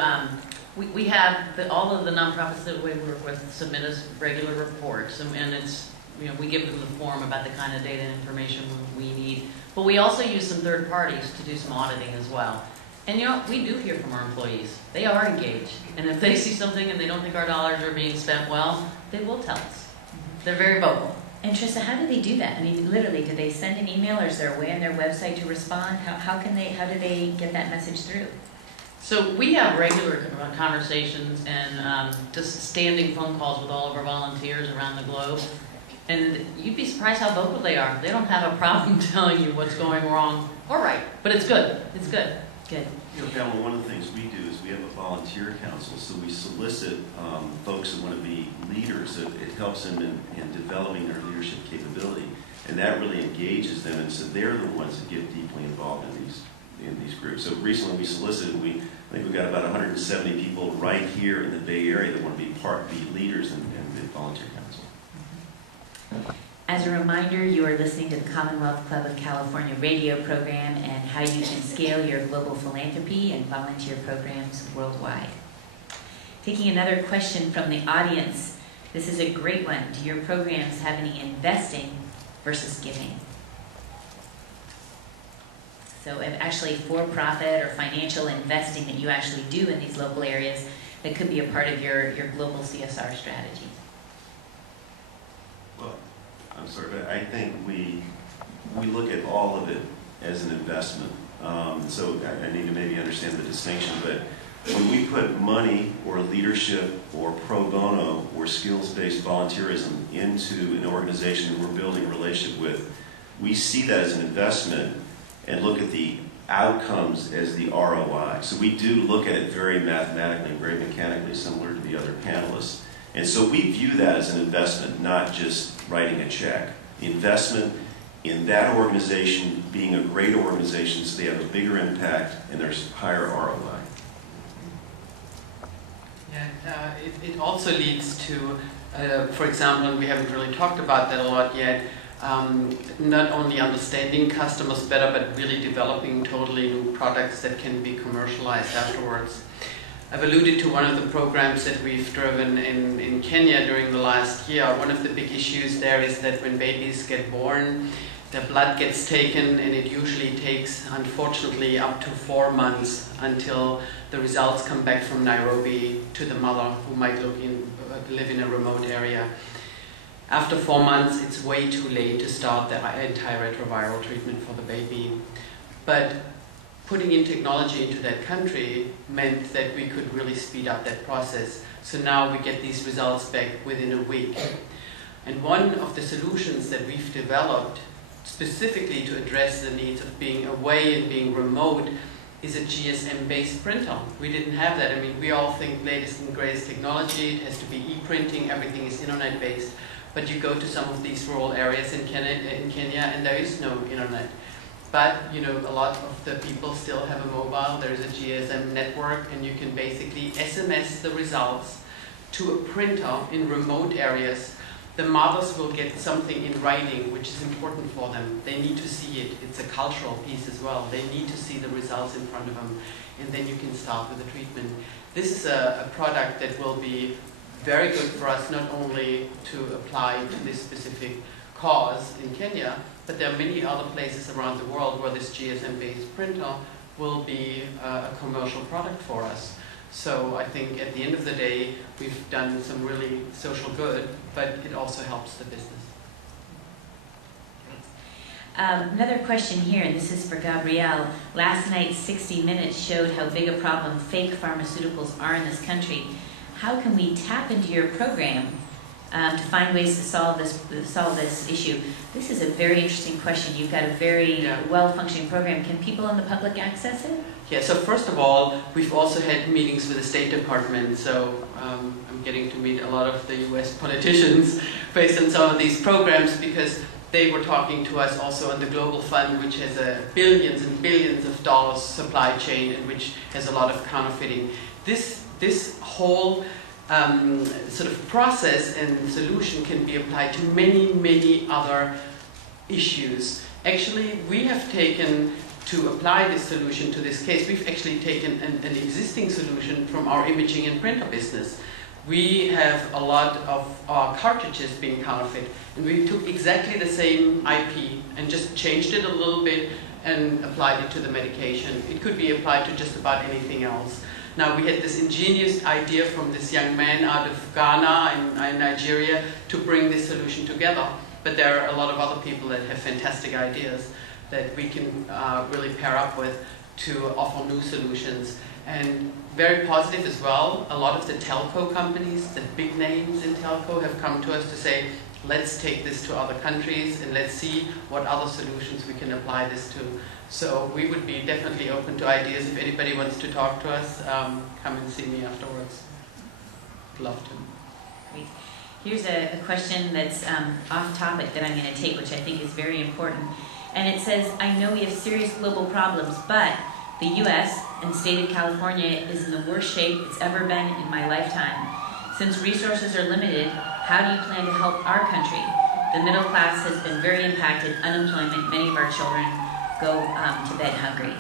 we have all of the nonprofits that we work with submit us regular reports. And it's, you know, we give them the form about the kind of data and information we need. But we also use some third parties to do some auditing as well. And you know, we do hear from our employees. They are engaged. And if they see something and they don't think our dollars are being spent well, they will tell us. They're very vocal. And Trista, how do they do that? I mean, literally, do they send an email, or is there a way on their website to respond? How do they get that message through? So we have regular conversations and just standing phone calls with all of our volunteers around the globe. And you'd be surprised how vocal they are. They don't have a problem telling you what's going wrong or right, but it's good. It's good. Good. You know, Pamela, one of the things we do is we have a volunteer council, so we solicit folks that want to be leaders. It helps them in developing their leadership capability, and that really engages them, and so they're the ones that get deeply involved in these groups. So recently we solicited, I think we got about 170 people right here in the Bay Area that want to be leaders in the volunteer council. As a reminder, you are listening to the Commonwealth Club of California radio program and how you can scale your global philanthropy and volunteer programs worldwide. Taking another question from the audience. This is a great one. Do your programs have any investing versus giving? So actually for-profit or financial investing that you actually do in these local areas that could be a part of your global CSR strategy. Well, I'm sorry, but I think we look at all of it as an investment. So I need to maybe understand the distinction, but when we put money or leadership or pro bono or skills-based volunteerism into an organization that we're building a relationship with, we see that as an investment and look at the outcomes as the ROI. So we do look at it very mathematically, very mechanically, similar to the other panelists. And so we view that as an investment, not just writing a check. The investment in that organization being a great organization so they have a bigger impact and there's higher ROI. Yeah, it also leads to, for example, and we haven't really talked about that a lot yet, not only understanding customers better, but really developing totally new products that can be commercialized afterwards. I've alluded to one of the programs that we've driven in Kenya during the last year. One of the big issues there is that when babies get born, their blood gets taken, and it usually takes, unfortunately, up to 4 months until the results come back from Nairobi to the mother who might live in a remote area. After 4 months, it's way too late to start the antiretroviral treatment for the baby. But putting in technology into that country meant that we could really speed up that process. So now we get these results back within a week. And one of the solutions that we've developed specifically to address the needs of being away and being remote is a GSM-based printer. We didn't have that. I mean, we all think latest and greatest technology, it has to be e-printing, everything is internet-based. But you go to some of these rural areas in Kenya and there is no internet. but you know, a lot of the people still have a mobile. There is a GSM network, and you can basically SMS the results to a printer in remote areas. The mothers will get something in writing, which is important for them. They need to see it. It's a cultural piece as well. They need to see the results in front of them, and then you can start with the treatment. This is a product that will be very good for us, not only to apply to this specific cause in Kenya, but there are many other places around the world where this GSM-based printer will be a commercial product for us. So I think at the end of the day, we've done some really social good, but it also helps the business. Another question here, and this is for Gabrielle. Last night's 60 Minutes showed how big a problem fake pharmaceuticals are in this country. How can we tap into your program to find ways to solve this issue? This is a very interesting question. You've got a very well-functioning program. Can people in the public access it? Yeah, so first of all, we've also had meetings with the State Department, so I'm getting to meet a lot of the US politicians based on some of these programs, because they were talking to us also on the Global Fund, which has a billions and billions of dollars supply chain and which has a lot of counterfeiting. This whole sort of process and solution can be applied to many, many other issues. Actually, we have taken, to apply this solution to this case, we've actually taken an existing solution from our imaging and printer business. We have a lot of our cartridges being counterfeit, and we took exactly the same IP and just changed it a little bit and applied it to the medication. It could be applied to just about anything else. Now, we had this ingenious idea from this young man out of Ghana and Nigeria to bring this solution together, but there are a lot of other people that have fantastic ideas that we can really pair up with to offer new solutions. And very positive as well, a lot of the telco companies, the big names in telco, have come to us to say, let's take this to other countries and let's see what other solutions we can apply this to. So we would be definitely open to ideas. If anybody wants to talk to us, come and see me afterwards. Love to. Great. Here's a question that's off topic that I'm going to take, which I think is very important. And it says, I know we have serious global problems, but the U.S. and state of California is in the worst shape it's ever been in my lifetime. Since resources are limited, how do you plan to help our country? The middle class has been very impacted, unemployment, many of our children go to bed hungry.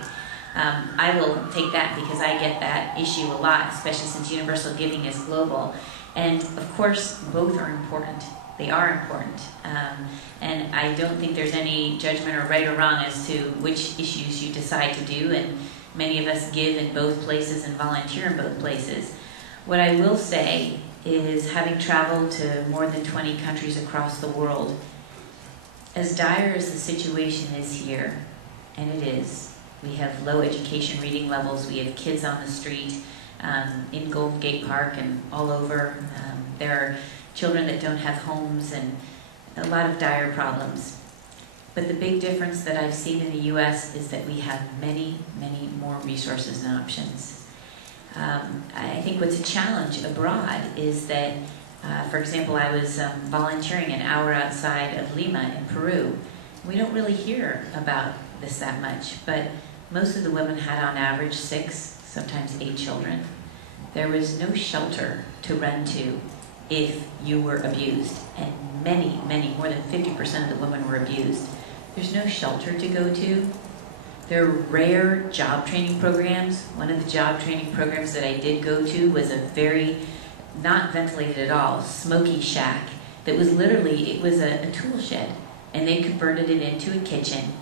I will take that because I get that issue a lot, especially since Universal Giving is global. And of course, both are important. They are important. And I don't think there's any judgment or right or wrong as to which issues you decide to do. And many of us give in both places and volunteer in both places. What I will say is, having traveled to more than 20 countries across the world, as dire as the situation is here, and it is, we have low education reading levels, we have kids on the street, in Golden Gate Park and all over. There are children that don't have homes and a lot of dire problems. But the big difference that I've seen in the U.S. is that we have many, many more resources and options. I think what's a challenge abroad is that, for example, I was volunteering an hour outside of Lima in Peru. We don't really hear about this that much, but most of the women had on average 6, sometimes 8 children. There was no shelter to run to if you were abused, and many, many, more than 50% of the women were abused. There's no shelter to go to. There are rare job training programs. One of the job training programs that I did go to was a very, not ventilated at all, smoky shack that was literally, it was a tool shed, and they converted it into a kitchen,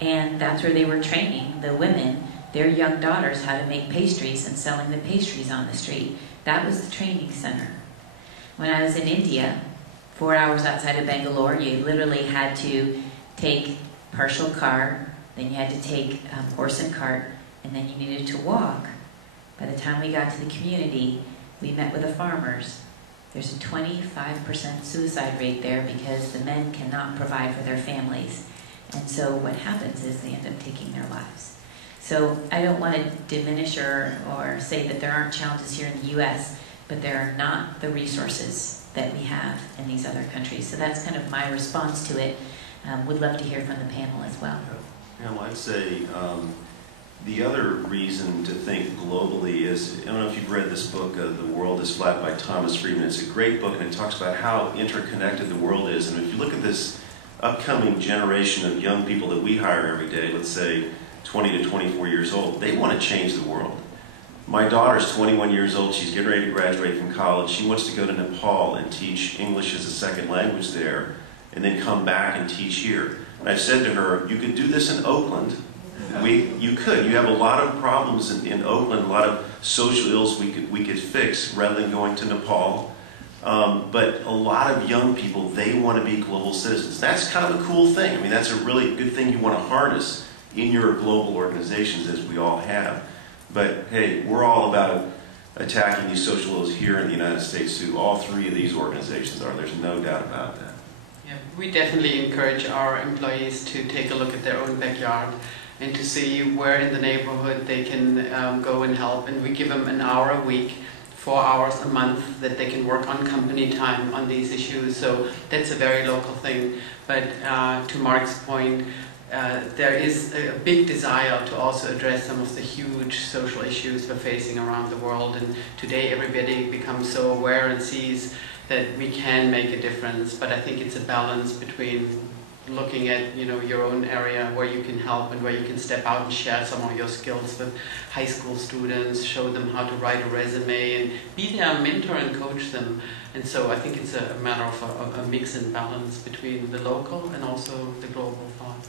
and that's where they were training the women, their young daughters, how to make pastries and selling the pastries on the street. That was the training center. When I was in India, 4 hours outside of Bangalore, you literally had to take partial car, then you had to take horse and cart, and then you needed to walk. By the time we got to the community, we met with the farmers. There's a 25% suicide rate there because the men cannot provide for their families. And so what happens is they end up taking their lives. So I don't want to diminish or say that there aren't challenges here in the U.S., but there are not the resources that we have in these other countries. So that's kind of my response to it. Would love to hear from the panel as well. Pamela, I'd say the other reason to think globally is, I don't know if you've read this book, The World is Flat by Thomas Friedman. It's a great book, and it talks about how interconnected the world is. And if you look at this upcoming generation of young people that we hire every day, let's say 20 to 24 years old, they want to change the world. My daughter's 21 years old. She's getting ready to graduate from college. She wants to go to Nepal and teach English as a second language there, and then come back and teach here. And I've said to her, you could do this in Oakland. You could. You have a lot of problems in Oakland, a lot of social ills we could fix rather than going to Nepal. But a lot of young people, they want to be global citizens. That's kind of a cool thing. I mean, that's a really good thing you want to harness in your global organizations, as we all have. But hey, we're all about attacking these social ills here in the United States too. All three of these organizations are. There's no doubt about that. Yeah, we definitely encourage our employees to take a look at their own backyard and to see where in the neighborhood they can go and help. And we give them an hour a week, 4 hours a month that they can work on company time on these issues. So that's a very local thing. But to Mark's point, there is a big desire to also address some of the huge social issues we're facing around the world. And today everybody becomes so aware and sees that we can make a difference. But I think it's a balance between looking at your own area where you can help and where you can step out and share some of your skills with high school students, show them how to write a resume, and be their mentor and coach them. And so I think it's a matter of a mix and balance between the local and also the global thought.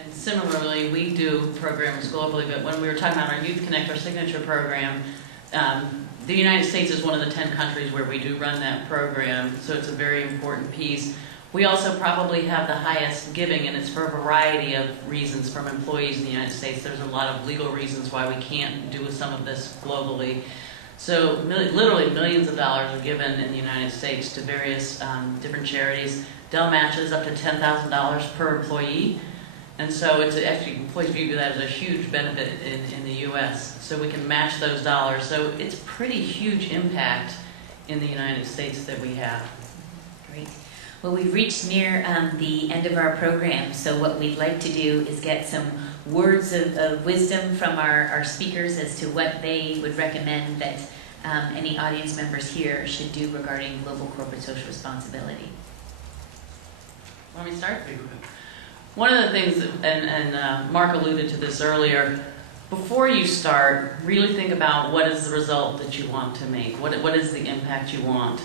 And similarly, we do programs globally, but when we were talking about our Youth Connect, our signature program, the United States is one of the 10 countries where we do run that program, so it's a very important piece. We also probably have the highest giving, and it's for a variety of reasons from employees in the United States. There's a lot of legal reasons why we can't do some of this globally. So literally millions of dollars are given in the United States to various different charities. Dell matches up to $10,000 per employee. And so it's actually, employees view that as a huge benefit in the U.S. So we can match those dollars. So it's pretty huge impact in the United States that we have. Great. Well, we've reached near the end of our program, so what we'd like to do is get some words of wisdom from our speakers as to what they would recommend that any audience members here should do regarding global corporate social responsibility. Want me to start? One of the things, and Mark alluded to this earlier, before you start, really think about what is the result that you want to make. What is the impact you want?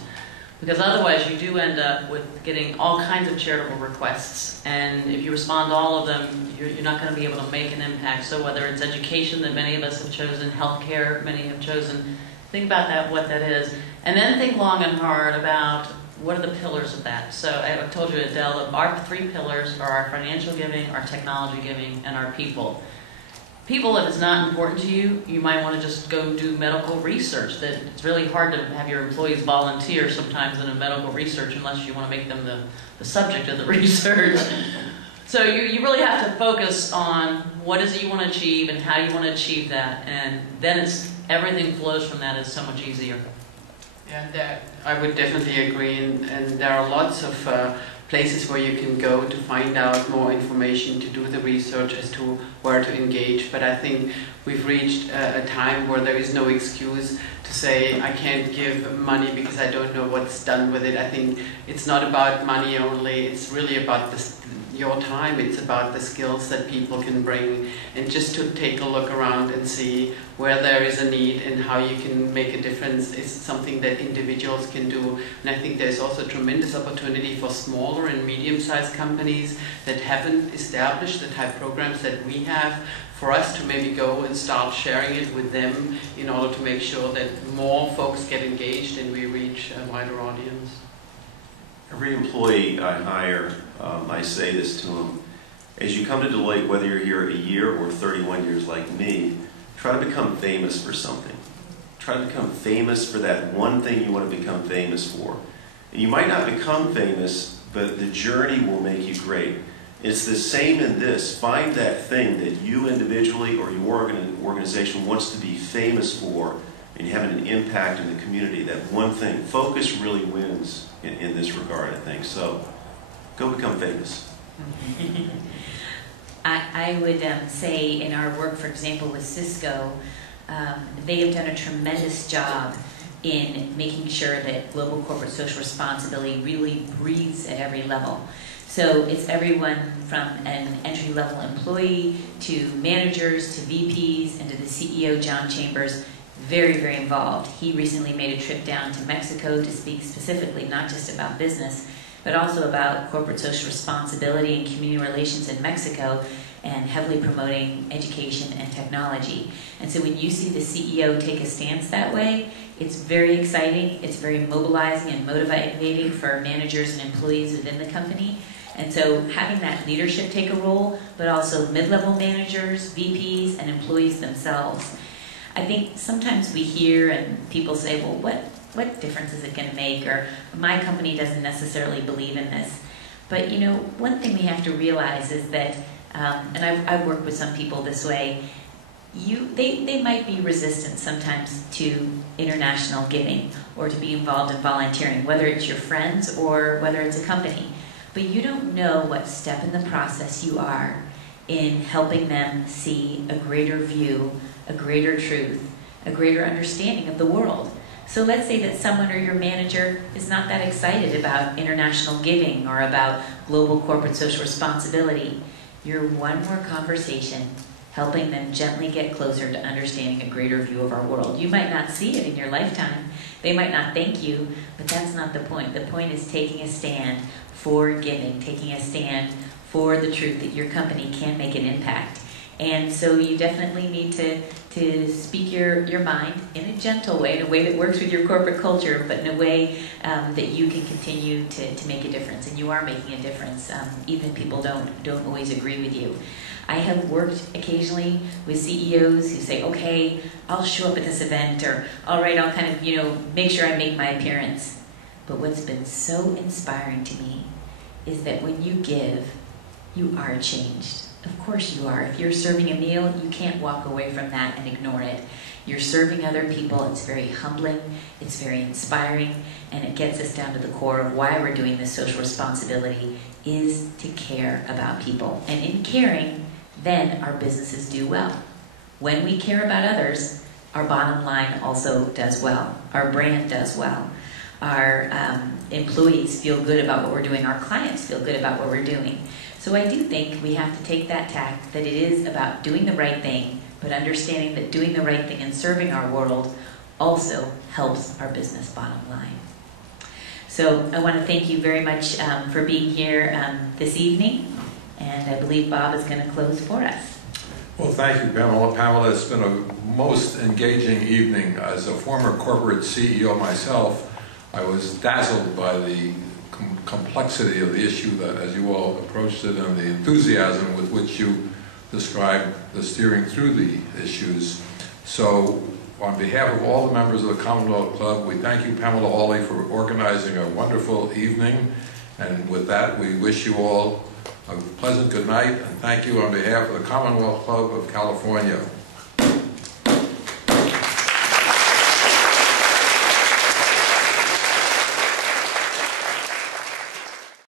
Because otherwise you do end up with getting all kinds of charitable requests, and if you respond to all of them, you're not going to be able to make an impact. So whether it's education that many of us have chosen, healthcare many have chosen, think about that, what that is, and then think long and hard about what are the pillars of that. So I told you at Dell that our 3 pillars are our financial giving, our technology giving, and our people. People, if it's not important to you, you might want to just go do medical research. That it's really hard to have your employees volunteer sometimes in a medical research unless you want to make them the subject of the research. So you really have to focus on what is it you want to achieve and how you want to achieve that. And then everything flows from that. It's so much easier. Yeah, that I would definitely agree. And there are lots of places where you can go to find out more information, to do the research as to where to engage. But I think we've reached a time where there is no excuse to say, I can't give money because I don't know what's done with it. I think it's not about money only, it's really about your time, it's about the skills that people can bring, and just to take a look around and see where there is a need and how you can make a difference is something that individuals can do. And I think there's also tremendous opportunity for smaller and medium-sized companies that haven't established the type programs that we have, for us to maybe go and start sharing it with them in order to make sure that more folks get engaged and we reach a wider audience. Every employee I hire, I say this to them, as you come to Deloitte, whether you're here a year or 31 years like me, try to become famous for something. Try to become famous for that one thing you want to become famous for. And you might not become famous, but the journey will make you great. It's the same in this. Find that thing that you individually or your organization wants to be famous for, and having an impact in the community. That one thing. Focus really wins in this regard, I think. So go become famous. I would say in our work, for example, with Cisco, they have done a tremendous job in making sure that global corporate social responsibility really breathes at every level. So it's everyone from an entry-level employee to managers to VPs and to the CEO, John Chambers, very, very involved. He recently made a trip down to Mexico to speak specifically not just about business, but also about corporate social responsibility and community relations in Mexico, and heavily promoting education and technology. And so when you see the CEO take a stance that way, it's very exciting, it's very mobilizing and motivating for managers and employees within the company. And so having that leadership take a role, but also mid-level managers, VPs, and employees themselves. I think sometimes we hear and people say, well, what difference is it going to make? Or my company doesn't necessarily believe in this. But you know, one thing we have to realize is that, and I've worked with some people this way, they might be resistant sometimes to international giving or to be involved in volunteering, whether it's your friends or whether it's a company. But you don't know what step in the process you are in helping them see a greater view, a greater truth, a greater understanding of the world. So let's say that someone or your manager is not that excited about international giving or about global corporate social responsibility. You're one more conversation helping them gently get closer to understanding a greater view of our world. You might not see it in your lifetime. They might not thank you, but that's not the point. The point is taking a stand for giving, taking a stand for the truth that your company can make an impact. And so you definitely need to speak your mind in a gentle way, in a way that works with your corporate culture, but in a way that you can continue to make a difference. And you are making a difference, even if people don't always agree with you. I have worked occasionally with CEOs who say, okay, I'll show up at this event, or all right, I'll kind of, make sure I make my appearance. But what's been so inspiring to me is that when you give, you are changed. Of course you are. If you're serving a meal, you can't walk away from that and ignore it. You're serving other people. It's very humbling. It's very inspiring. And it gets us down to the core of why we're doing this social responsibility is to care about people. And in caring, then our businesses do well. When we care about others, our bottom line also does well. Our brand does well. Our employees feel good about what we're doing. Our clients feel good about what we're doing. So I do think we have to take that tack that it is about doing the right thing, but understanding that doing the right thing and serving our world also helps our business bottom line. So I want to thank you very much for being here this evening, and I believe Bob is going to close for us. Well, thank you, Pamela. Pamela, it's been a most engaging evening. As a former corporate CEO myself, I was dazzled by the complexity of the issue that, as you all approached it, and the enthusiasm with which you described the steering through the issues. So, on behalf of all the members of the Commonwealth Club, we thank you, Pamela Hawley, for organizing a wonderful evening. And with that, we wish you all a pleasant good night, and thank you on behalf of the Commonwealth Club of California.